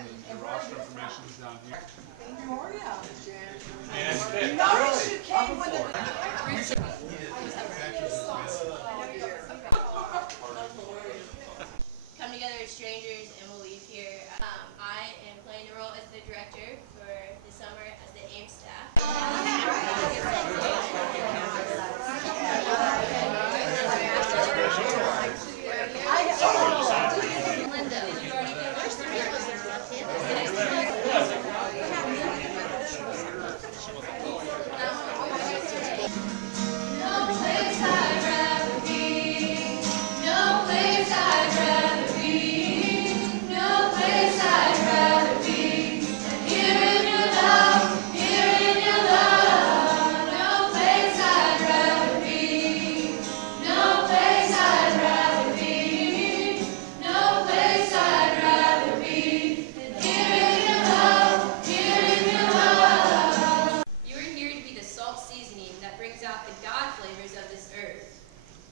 The roster information is down here. Memorial. And Notice you came when the come together as strangers and we'll leave here. I am playing the role as the director for the summer as the AIM staff.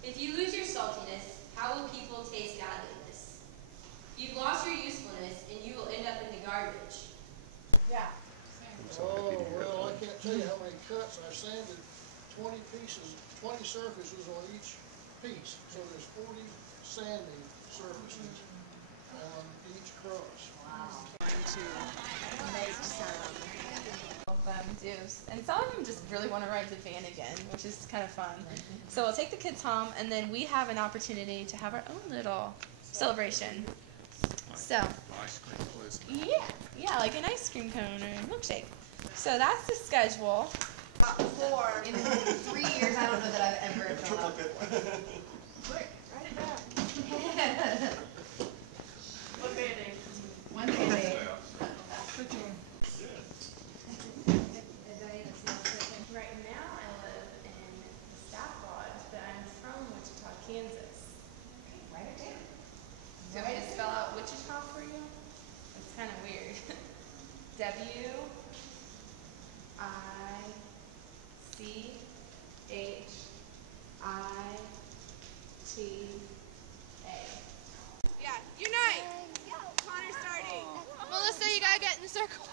If you lose your saltiness, how will people taste godliness? You've lost your usefulness, and you will end up in the garbage. Yeah. Oh, well, I can't tell you how many cuts. I sanded 20 pieces, 20 surfaces on each piece. So there's 40 sanding surfaces on each cross. Wow. Trying to make some of them do. And some of them just really want to ride the van again, which is kind of fun. So we'll take the kids home, and then we have an opportunity to have our own little celebration. So, ice cream place. yeah, like an ice cream cone or a milkshake. So that's the schedule. In 3 years, I don't know that I've ever filled out this one. Quick, write it down. What Band-Aid? One Band-Aid. Right now I live in the Staff Lodge, but I'm from Wichita, Kansas. Okay, write it down. Do you want me to spell out Wichita for you? It's kind of weird. W-I-C-H-I-T-A. Yeah, unite! Connor's starting. Melissa, you gotta get in the circle.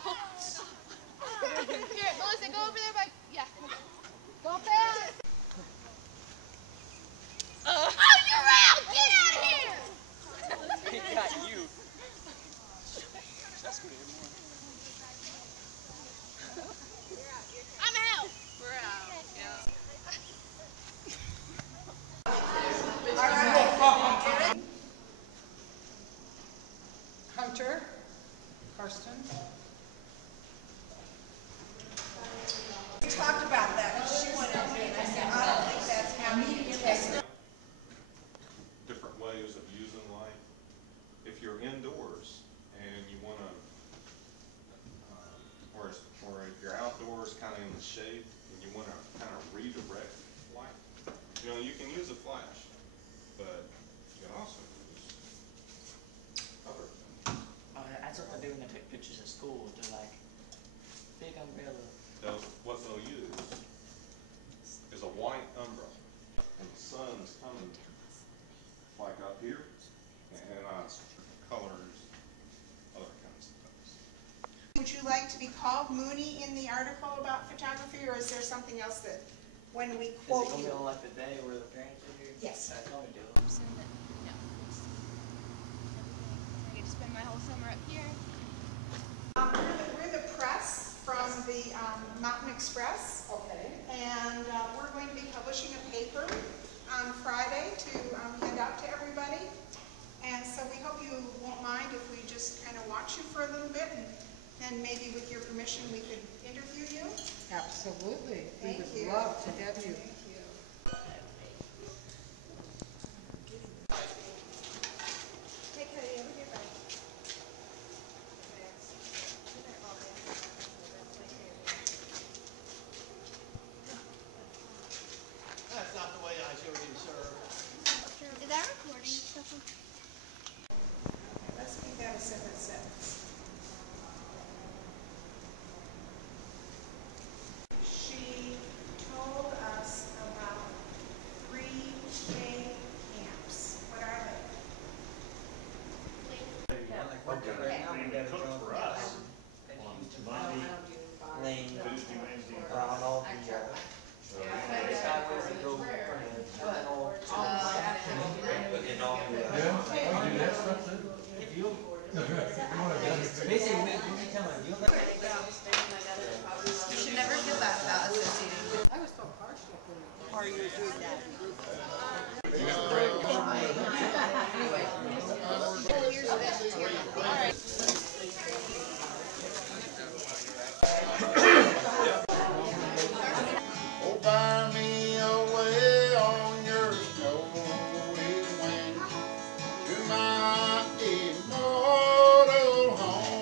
Here, Melissa, go over there by, yeah. Go fast. Oh, you're out! Get out of here! He got you. That's good. I'm out. We're out, yeah. Hunter. Karsten. We talked about that, and she wanted to, and I said, I don't think that's happening. Different ways of using light. If you're indoors and you want to, or if you're outdoors kind of in the shade and you want to kind of redirect light, you can use a flash, but you can also use other things. That's what they're doing. They take pictures at school. They're like, big umbrella. What they'll use is a white umbrella, and the sun's coming like up here, and colors, other kinds of things. Would you like to be called Mooney in the article about photography, or is there something else that, when we quote Is it you? going to be on like the day where the parents are here? Yes. That's what we do. I get to spend my whole summer up here. We're the press from the Mountain Express. Okay. And we're going to be publishing a paper on Friday to hand out to everybody. And so we hope you won't mind if we just kind of watch you for a little bit, and then maybe with your permission we could interview you. Absolutely. We Thank would you. love to have you. Thank you. Take care of you. Get back. That's not the way I showed you, sir. Is that recording? Let's keep that a separate sentence. She told us about 3K camps. What are they? Like, right now, we got a job. Oh, buy me away on your snowy wing to my immortal home.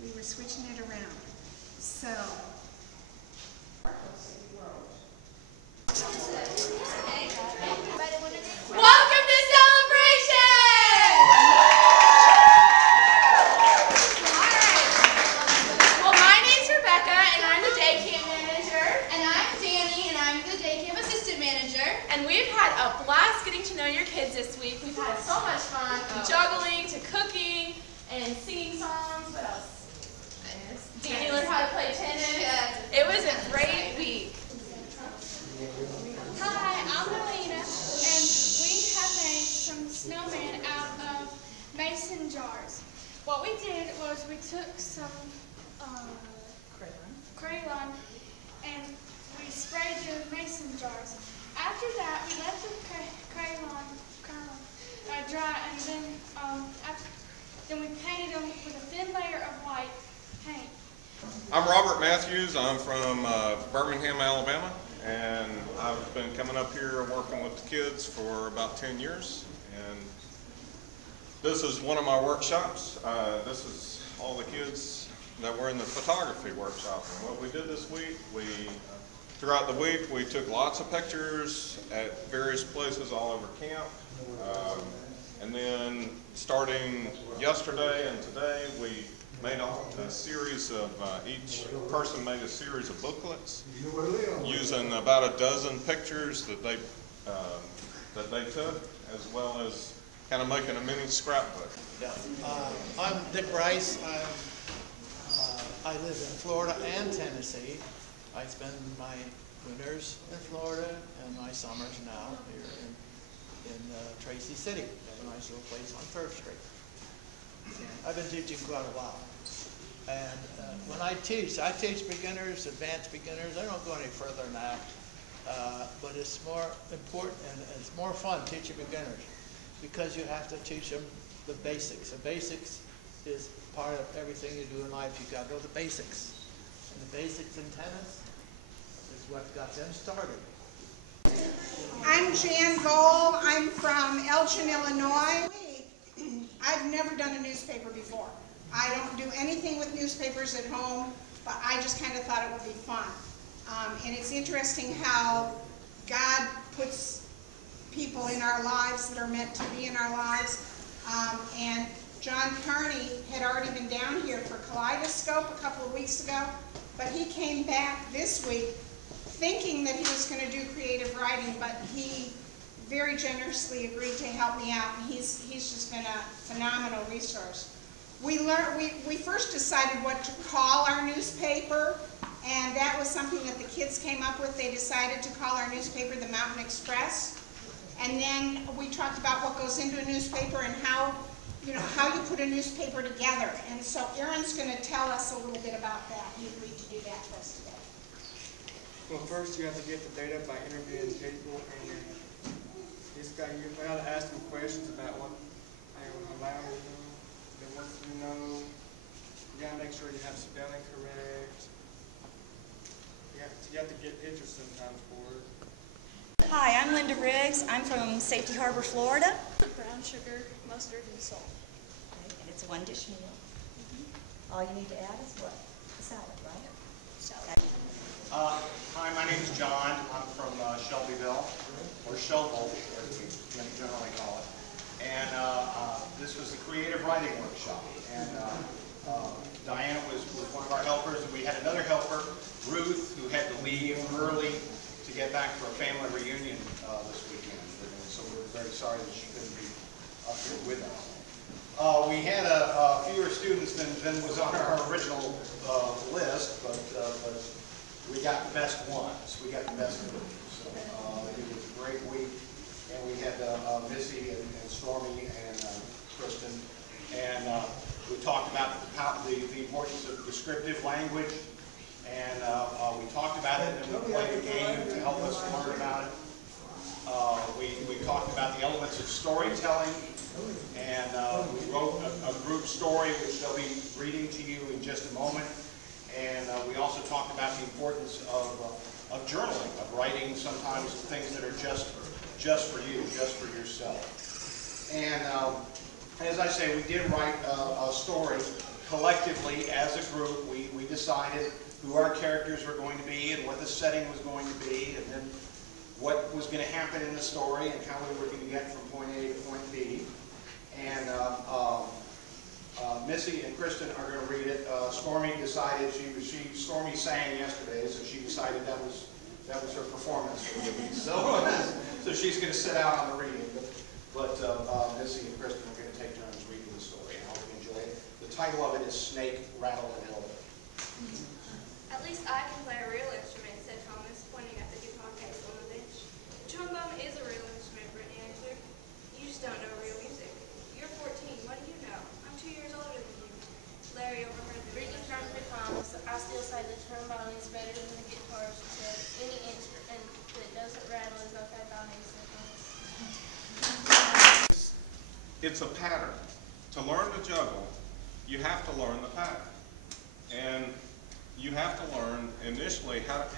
We were switching it around. So. Welcome to Celebration! Well, my name's Rebecca, and I'm the day camp manager. And I'm Danny, and I'm the day camp assistant manager. And we've had a blast getting to know your kids this week. We've had so much fun, from juggling to cooking and singing songs. What else? Danny learned how to play tennis. It was a great week. Hi, I'm Melina, and we have made some snowmen out of mason jars. What we did was we took some crayon and we sprayed the mason jars. After that, we let the crayon dry, and then we painted them with a thin layer of white paint. I'm Robert Matthews. I'm from Birmingham, Alabama, and I've been coming up here working with the kids for about 10 years. And this is one of my workshops. This is all the kids that were in the photography workshop. And what we did this week, throughout the week, we took lots of pictures at various places all over camp. And then starting yesterday and today, we made a series of, each person made a series of booklets using about a dozen pictures that they took, as well as kind of making a mini scrapbook. Yeah. I'm Dick Bryce. I live in Florida and Tennessee. I spend my winters in Florida and my summers now here in Tracy City, a nice little place on 3rd Street. I've been teaching quite a while. And when I teach beginners, advanced beginners. I don't go any further than that. But it's more important and it's more fun teaching beginners because you have to teach them the basics. The basics is part of everything you do in life. You've got to know the basics. And the basics in tennis is what got them started. I'm Jan Gold. I'm from Elgin, Illinois. I've never done a newspaper before. I don't do anything with newspapers at home, but I just kind of thought it would be fun. And it's interesting how God puts people in our lives that are meant to be in our lives. And John Carney had already been down here for Kaleidoscope a couple of weeks ago, but he came back this week thinking that he was going to do creative writing, but he very generously agreed to help me out, and he's just been a phenomenal resource. We first decided what to call our newspaper, and that was something that the kids came up with. They decided to call our newspaper the Mountain Express, and then we talked about what goes into a newspaper and how you put a newspaper together. And so Aaron's going to tell us a little bit about that. He agreed to do that for us today. Well, first you have to get the data by interviewing people, and you got to ask them questions about what they will allow you to know. Then once you know, you got to make sure you have spelling correct. You have to get pictures sometimes for it. Hi, I'm Linda Riggs. I'm from Safety Harbor, Florida. Brown sugar, mustard, and salt. Okay, and it's a 1-dish meal. All you need to add is what? The salad, right? Salad. Hi, my name's John. I'm from Shelbyville, or Shelbyville, as we generally call it. And this was the creative writing workshop. And Diana was one of our helpers, and we had another helper, Ruth, who had to leave early to get back for a family reunion this weekend. And so we were very sorry that she couldn't be up here with us. We had fewer students than was on our original list, but we got the best ones. We got the best ones. So it was a great week, and we had Missy and Stormy and Kristen, and we talked about the importance of descriptive language, and we talked about it, and we played a game to help us learn about it. We talked about the elements of storytelling, and we wrote a group story, which they'll be reading to you in just a moment. And we also talked about the importance of journaling, of writing sometimes things that are just for you, just for yourself. And as I say, we did write a story collectively as a group. We decided who our characters were going to be and what the setting was going to be, and then what was going to happen in the story and how we were going to get from point A to point B. And Missy and Kristen are going to read it. Stormy decided Stormy sang yesterday, so she decided that was her performance for the week. So she's going to sit out on the reading. But Missy and Kristen are going to take turns reading the story. I hope you enjoy it. The title of it is Snake, Rattle, and Elbow. At least I can play a real instrument, said Thomas, pointing at the guitar case on the bench. Trombone is a real instrument, Brittany answered. You just don't know real music. You're 14. What do you know? I'm 2 years older than you. Larry overheard the Brittany turned to Thomas. I still say the trombone is better than the guitar, she said. Any instrument that doesn't rattle is okay by me, said Thomas. It's a pattern. To learn to juggle, you have to learn the pattern. And you have to learn initially how to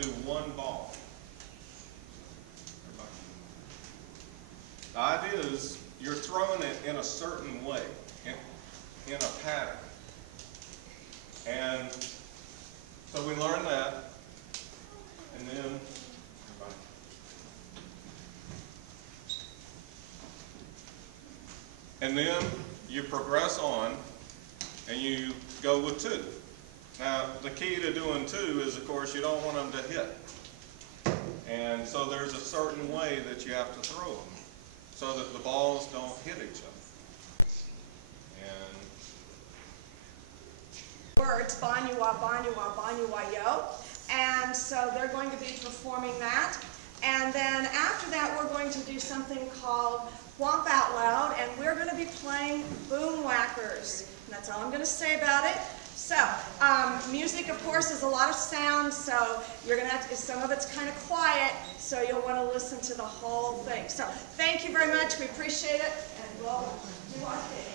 do one ball. The idea is you're throwing it in a certain way, in a pattern. And so we learn that, and then you progress on, and you go with two. Now, the key to doing two is, of course, you don't want them to hit. And so there's a certain way that you have to throw them so that the balls don't hit each other. Words, Banyuwa, Banyuwa, Banyuwa, Yo. And so they're going to be performing that. And then after that, we're going to do something called Whomp Out Loud, and we're going to be playing boom whackers. And that's all I'm going to say about it. So, music, of course, is a lot of sound, so you're going to have to, some of it's kind of quiet, so you'll want to listen to the whole thing. So, thank you very much. We appreciate it, and we'll do our thing.